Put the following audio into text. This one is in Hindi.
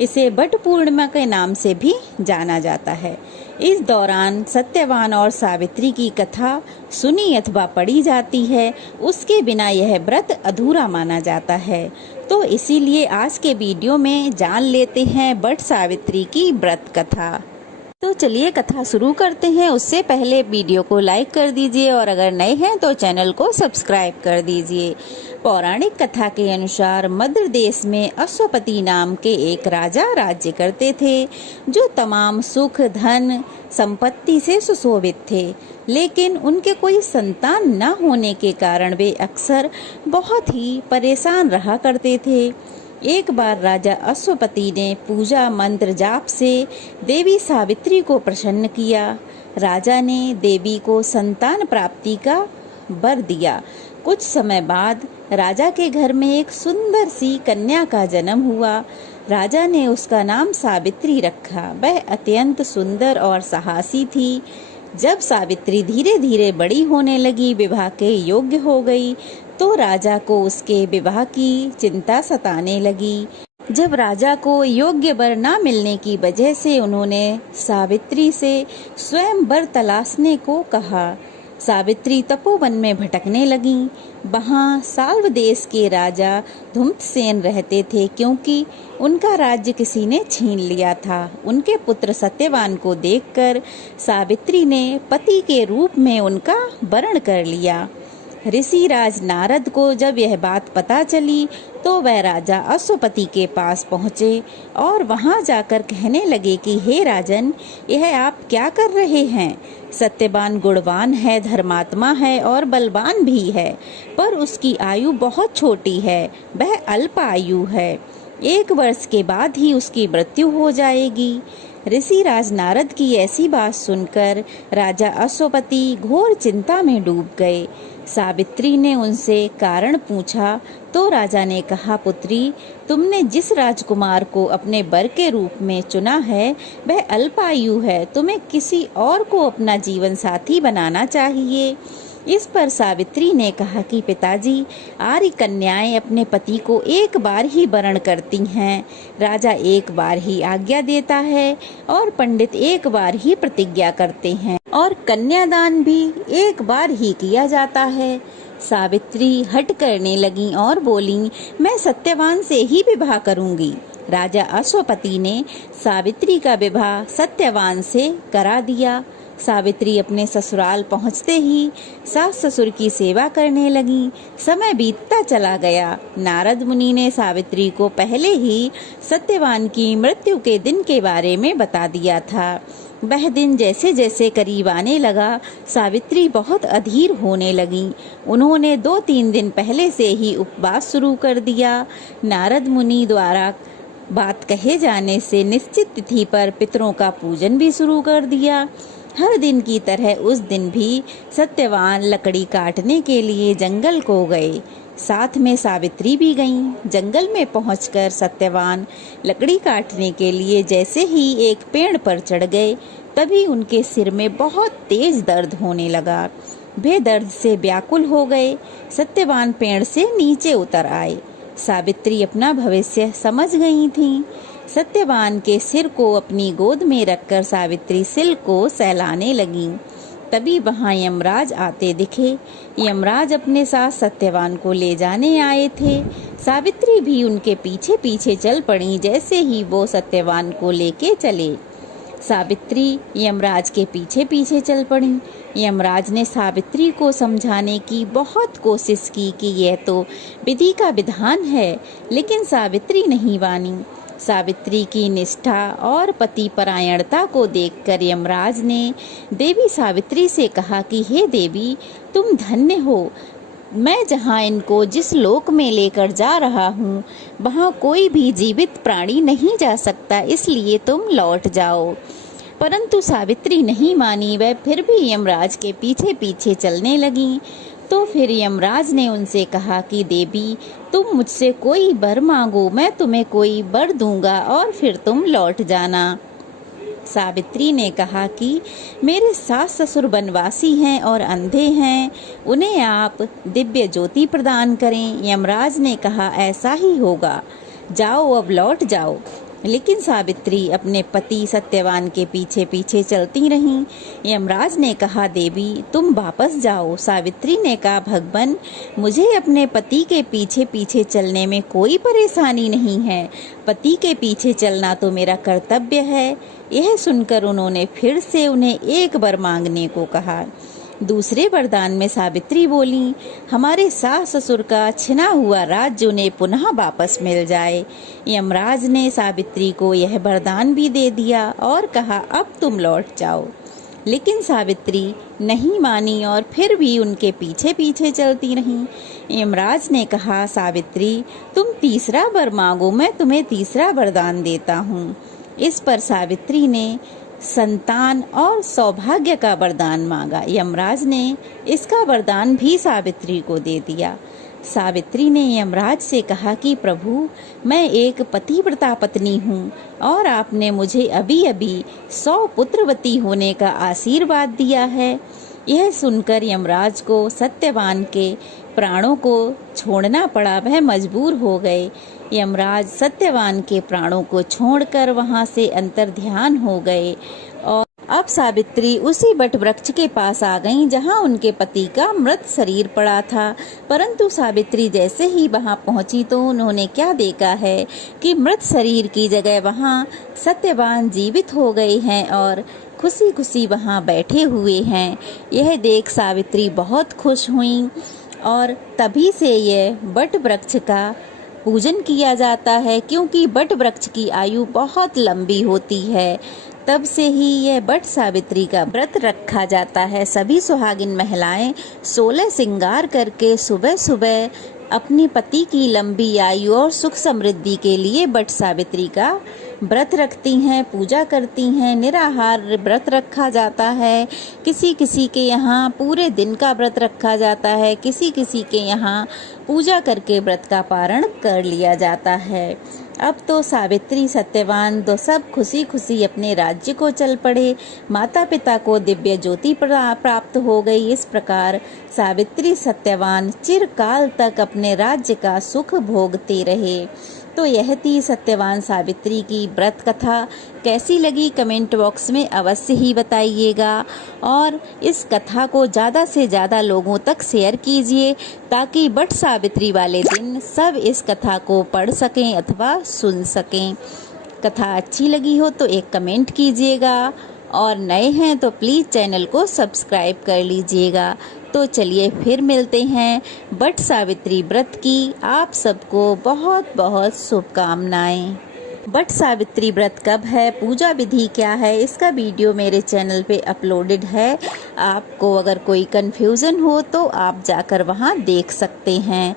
इसे बट पूर्णिमा के नाम से भी जाना जाता है। इस दौरान सत्यवान और सावित्री की कथा सुनी अथवा पढ़ी जाती है, उसके बिना यह व्रत अधूरा माना जाता है। तो इसीलिए आज के वीडियो में जान लेते हैं बट सावित्री की व्रत कथा। तो चलिए कथा शुरू करते हैं। उससे पहले वीडियो को लाइक कर दीजिए और अगर नए हैं तो चैनल को सब्सक्राइब कर दीजिए। पौराणिक कथा के अनुसार मद्र देश में अश्वपति नाम के एक राजा राज्य करते थे, जो तमाम सुख धन संपत्ति से सुशोभित थे। लेकिन उनके कोई संतान न होने के कारण वे अक्सर बहुत ही परेशान रहा करते थे। एक बार राजा अश्वपति ने पूजा मंत्र जाप से देवी सावित्री को प्रसन्न किया। राजा ने देवी को संतान प्राप्ति का वर दिया। कुछ समय बाद राजा के घर में एक सुंदर सी कन्या का जन्म हुआ। राजा ने उसका नाम सावित्री रखा। वह अत्यंत सुंदर और साहसी थी। जब सावित्री धीरे धीरे बड़ी होने लगी, विवाह के योग्य हो गई, तो राजा को उसके विवाह की चिंता सताने लगी। जब राजा को योग्य वर न मिलने की वजह से उन्होंने सावित्री से स्वयं वर तलाशने को कहा। सावित्री तपोवन में भटकने लगीं। वहाँ साल्व देश के राजा धुम्तसेन रहते थे, क्योंकि उनका राज्य किसी ने छीन लिया था। उनके पुत्र सत्यवान को देखकर सावित्री ने पति के रूप में उनका वरण कर लिया। ऋषि राज नारद को जब यह बात पता चली तो वह राजा अश्वपति के पास पहुँचे और वहाँ जाकर कहने लगे कि हे राजन, यह आप क्या कर रहे हैं? सत्यवान गुणवान है, धर्मात्मा है और बलवान भी है, पर उसकी आयु बहुत छोटी है। वह अल्प आयु है। 1 वर्ष के बाद ही उसकी मृत्यु हो जाएगी। ऋषि राज नारद की ऐसी बात सुनकर राजा अश्वपति घोर चिंता में डूब गए। सावित्री ने उनसे कारण पूछा तो राजा ने कहा, पुत्री, तुमने जिस राजकुमार को अपने वर के रूप में चुना है वह अल्पायु है। तुम्हें किसी और को अपना जीवन साथी बनाना चाहिए। इस पर सावित्री ने कहा कि पिताजी, आर्य कन्याएं अपने पति को एक बार ही वरण करती हैं। राजा एक बार ही आज्ञा देता है और पंडित एक बार ही प्रतिज्ञा करते हैं और कन्यादान भी एक बार ही किया जाता है। सावित्री हट करने लगी और बोली, मैं सत्यवान से ही विवाह करूंगी। राजा अश्वपति ने सावित्री का विवाह सत्यवान से करा दिया। सावित्री अपने ससुराल पहुंचते ही सास ससुर की सेवा करने लगी। समय बीतता चला गया। नारद मुनि ने सावित्री को पहले ही सत्यवान की मृत्यु के दिन के बारे में बता दिया था। वह दिन जैसे जैसे करीब आने लगा, सावित्री बहुत अधीर होने लगी। उन्होंने 2-3 दिन पहले से ही उपवास शुरू कर दिया। नारद मुनि द्वारा बात कहे जाने से निश्चित तिथि पर पितरों का पूजन भी शुरू कर दिया। हर दिन की तरह उस दिन भी सत्यवान लकड़ी काटने के लिए जंगल को गए। साथ में सावित्री भी गईं। जंगल में पहुंचकर सत्यवान लकड़ी काटने के लिए जैसे ही एक पेड़ पर चढ़ गए, तभी उनके सिर में बहुत तेज दर्द होने लगा। वे दर्द से व्याकुल हो गए। सत्यवान पेड़ से नीचे उतर आए। सावित्री अपना भविष्य समझ गई थीं। सत्यवान के सिर को अपनी गोद में रखकर सावित्री सिर को सहलाने लगीं। तभी वहां यमराज आते दिखे। यमराज अपने साथ सत्यवान को ले जाने आए थे। सावित्री भी उनके पीछे पीछे चल पड़ी। जैसे ही वो सत्यवान को लेके चले, सावित्री यमराज के पीछे पीछे चल पड़ी। यमराज ने सावित्री को समझाने की बहुत कोशिश की कि यह तो विधि का विधान है, लेकिन सावित्री नहीं मानी। सावित्री की निष्ठा और पति परायणता को देखकर यमराज ने देवी सावित्री से कहा कि हे देवी, तुम धन्य हो। मैं जहाँ इनको जिस लोक में लेकर जा रहा हूँ, वहाँ कोई भी जीवित प्राणी नहीं जा सकता, इसलिए तुम लौट जाओ। परंतु सावित्री नहीं मानी। वह फिर भी यमराज के पीछे पीछे चलने लगी। तो फिर यमराज ने उनसे कहा कि देवी, तुम मुझसे कोई वर मांगो, मैं तुम्हें कोई वर दूंगा और फिर तुम लौट जाना। सावित्री ने कहा कि मेरे सास ससुर वनवासी हैं और अंधे हैं, उन्हें आप दिव्य ज्योति प्रदान करें। यमराज ने कहा, ऐसा ही होगा, जाओ अब लौट जाओ। लेकिन सावित्री अपने पति सत्यवान के पीछे पीछे चलती रहीं। यमराज ने कहा, देवी तुम वापस जाओ। सावित्री ने कहा, भगवान मुझे अपने पति के पीछे पीछे चलने में कोई परेशानी नहीं है। पति के पीछे चलना तो मेरा कर्तव्य है। यह सुनकर उन्होंने फिर से उन्हें एक वर मांगने को कहा। दूसरे वरदान में सावित्री बोली, हमारे सास ससुर का छिना हुआ राज्य उन्हें पुनः वापस मिल जाए। यमराज ने सावित्री को यह वरदान भी दे दिया और कहा, अब तुम लौट जाओ। लेकिन सावित्री नहीं मानी और फिर भी उनके पीछे पीछे चलती रहीं। यमराज ने कहा, सावित्री तुम तीसरा वर मांगो, मैं तुम्हें तीसरा वरदान देता हूँ। इस पर सावित्री ने संतान और सौभाग्य का वरदान मांगा। यमराज ने इसका वरदान भी सावित्री को दे दिया। सावित्री ने यमराज से कहा कि प्रभु मैं एक पतिव्रता पत्नी हूँ और आपने मुझे अभी अभी 100 पुत्रवती होने का आशीर्वाद दिया है। यह सुनकर यमराज को सत्यवान के प्राणों को छोड़ना पड़ा। वह मजबूर हो गए। यमराज सत्यवान के प्राणों को छोड़कर वहां से अंतर्ध्यान हो गए और अब सावित्री उसी बट वृक्ष के पास आ गईं जहां उनके पति का मृत शरीर पड़ा था। परंतु सावित्री जैसे ही वहां पहुंची तो उन्होंने क्या देखा है कि मृत शरीर की जगह वहां सत्यवान जीवित हो गए हैं और खुशी खुशी वहां बैठे हुए हैं। यह देख सावित्री बहुत खुश हुई और तभी से यह बट वृक्ष का पूजन किया जाता है, क्योंकि बट वृक्ष की आयु बहुत लंबी होती है। तब से ही यह बट सावित्री का व्रत रखा जाता है। सभी सुहागिन महिलाएं 16 श्रृंगार करके सुबह सुबह अपने पति की लंबी आयु और सुख समृद्धि के लिए बट सावित्री का व्रत रखती हैं, पूजा करती हैं। निराहार व्रत रखा जाता है। किसी किसी के यहाँ पूरे दिन का व्रत रखा जाता है। किसी किसी के यहाँ पूजा करके व्रत का पारण कर लिया जाता है। अब तो सावित्री सत्यवान तो सब खुशी खुशी अपने राज्य को चल पड़े। माता पिता को दिव्य ज्योति प्राप्त हो गई। इस प्रकार सावित्री सत्यवान चिरकाल तक अपने राज्य का सुख भोगते रहे। तो यह थी सत्यवान सावित्री की व्रत कथा। कैसी लगी कमेंट बॉक्स में अवश्य ही बताइएगा और इस कथा को ज़्यादा से ज़्यादा लोगों तक शेयर कीजिए ताकि बट सावित्री वाले दिन सब इस कथा को पढ़ सकें अथवा सुन सकें। कथा अच्छी लगी हो तो एक कमेंट कीजिएगा और नए हैं तो प्लीज़ चैनल को सब्सक्राइब कर लीजिएगा। तो चलिए फिर मिलते हैं। बट सावित्री व्रत की आप सबको बहुत बहुत शुभकामनाएं। बट सावित्री व्रत कब है, पूजा विधि क्या है, इसका वीडियो मेरे चैनल पे अपलोडेड है। आपको अगर कोई कन्फ्यूज़न हो तो आप जाकर वहां देख सकते हैं।